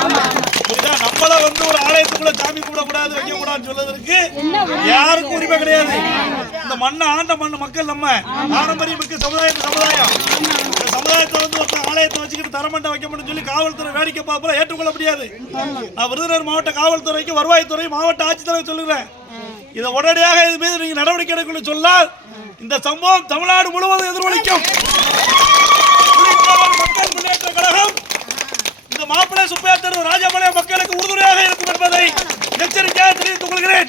நம்ம நம்மள வந்து ஒரு ஆலயத்துக்குள்ள சாமி கூடக்கூடாது வைக்க கூடாதுன்னு சொல்றதுக்கு யாருக்கும் உரிமை கிடையாது. இந்த மண்ணை ஆண்ட மக்கள் நம்ம பாரம்பரிய மிக்க சமுதாயம். இந்த சமுதாயத்தை வந்து ஒரு ஆலயத்தை வச்சுக்கிட்டு தரமண்டை வைக்க முடியும் சொல்லி காவல்துறை வேடிக்கை பார்ப்பல ஏற்றுக்கொள்ள முடியாது. நான் விருதுநகர் மாவட்ட காவல்துறைக்கு வருவாய்த்துறை மாவட்ட ஆட்சித்தலைவர் சொல்லுகிறேன், இதை உடனடியாக இது மீது நீங்க நடவடிக்கை எடுக்கணும்னு சொன்னால் இந்த சம்பவம் தமிழ்நாடு முழுவதும் எதிரொலிக்கும். மக்கள் முன்னேற்ற கழகம் இந்த மாப்பிள்ளை சுப்பையா தெரு ராஜபாளையம் மக்களுக்கு உறுதுணையாக இருக்கும் என்பதை எச்சரிக்கையாக தெரிவித்துக் கொள்கிறேன்.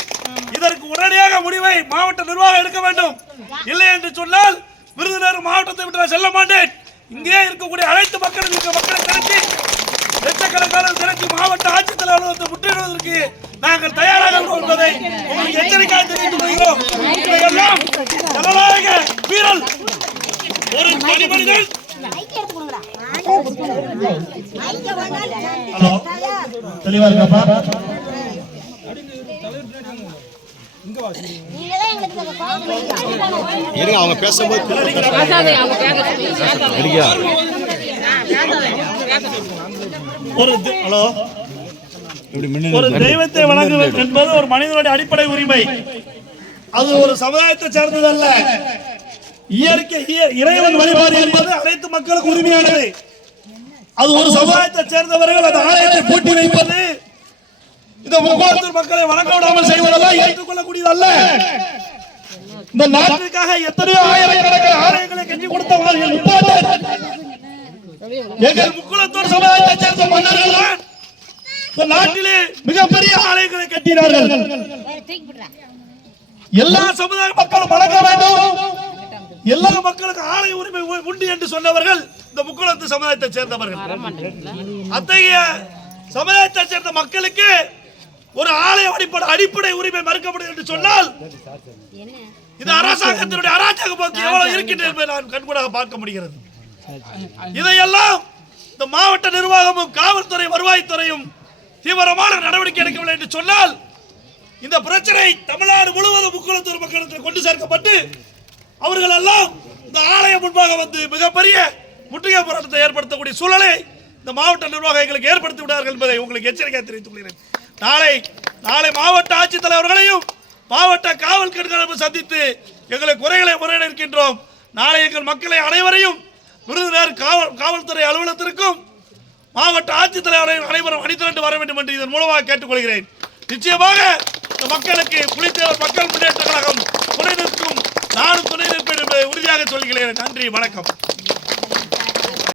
இதற்கு உடனடியாக முடிவை மாவட்ட நிர்வாகம் எடுக்க வேண்டும். இல்லை என்று சொன்னால் விருதுநகர் மாவட்டத்தை விட்டு நான் செல்ல மாட்டேன். இங்கே இருக்கக்கூடிய அனைத்து மக்களை திரட்டி லட்சக்கணக்கான திரட்டி மாவட்ட ஆட்சித்தலைவர் அலுவலகத்தை முற்றுகையிடுவதற்கு நாங்கள் தயாராக என்பதை உங்களுக்கு எச்சரிக்கையாக தெரிவித்துக் கொள்கிறோம். இதையெல்லாம் ஜனநாயக வீரல் ஒரு தனிமனிதன் தெளிவா இருக்கப்பா. அவங்க பேசும்போது ஒரு தெய்வத்தை வணங்குவது என்பது ஒரு மனிதனுடைய அடிப்படை உரிமை. அது ஒரு சமுதாயத்தை சேர்ந்தது அல்ல. இயற்கை இறைவன் வழிபாடு என்பது அனைத்து மக்களுக்கு உரிமையானது. அது ஒரு சமுதாயத்தை சேர்ந்தவர்கள் அந்த ஆலயத்தை பூட்டி வைப்பது இந்த முகோத்தூர் மக்களை வணங்க விடாமல் செய்வதெல்லாம் ஏற்றுக்கொள்ளக்கூடியது அல்ல. இந்த நாட்டிற்காக எத்தனையோ ஆயிரக்கணக்கான ஆலயங்களை கட்டி கொடுத்தவர்கள் எங்கள் முக்குளத்தூர் சமுதாயத்தை சேர்ந்த மன்னர்கள் தான் இந்த நாட்டிலே மிகப்பெரிய ஆலயங்களை கட்டினார்கள். எல்லா சமுதாய மக்களும் வணங்க வேண்டும், எல்லா மக்களுக்கு ஆலய உரிமை உண்டு என்று சொன்னவர்கள் இந்த முக்குளத்தூர் சமுதாயத்தை சேர்ந்தவர்கள். அத்தகைய சமுதாயத்தை சேர்ந்த மக்களுக்கு ஒரு ஆலய அடிப்படை உரிமை மறுக்கப்படும் என்று சொன்னால் இது அரசாங்கத்தினுடைய அராஜக போக்கு எவ்வளவு இருக்கின்றது என்பதை நான் கண்கூடாக பார்க்க முடிகிறது. இதையெல்லாம் இந்த மாவட்ட நிர்வாகமும் காவல்துறை வருவாய்த்துறையும் தீவிரமான நடவடிக்கை எடுக்கவில்லை என்று சொன்னால் இந்த பிரச்சனை தமிழ்நாடு முழுவதும் முக்குளத்தூர் மக்களுக்கு கொண்டு சேர்க்கப்பட்டு அவர்கள் எல்லாம் இந்த ஆலயம் முன்பாக வந்து மிகப்பெரிய முற்றுகை போராட்டத்தை ஏற்படுத்தக்கூடிய சூழலை இந்த மாவட்ட நிர்வாகங்களுக்கு ஏற்படுத்தி விட்டார்கள் என்பதை உங்களுக்கு எச்சரிக்கை தெரிவித்துக் கொள்கிறேன். நாளை மாவட்ட ஆட்சித்தலைவர்களையும் மாவட்ட காவல் கண்காணிப்பு சந்தித்து எங்களை குறைகளை முறையிட இருக்கின்றோம். நாளை எங்கள் மக்களை அனைவரையும் விருதுநகர் காவல்துறை அலுவலகத்திற்கும் மாவட்ட ஆட்சித்தலைவரையும் அனைவரும் அணிதிரண்டு வர வேண்டும் என்று இதன் மூலமாக கேட்டுக்கொள்கிறேன். நிச்சயமாக இந்த மக்களுக்கு புலித்தேவர் மக்கள் முன்னேற்ற கழகம் துணை நிற்கும், நானும் துணை நிற்பேன் என்பதை உறுதியாக சொல்கிறேன். நன்றி, வணக்கம்.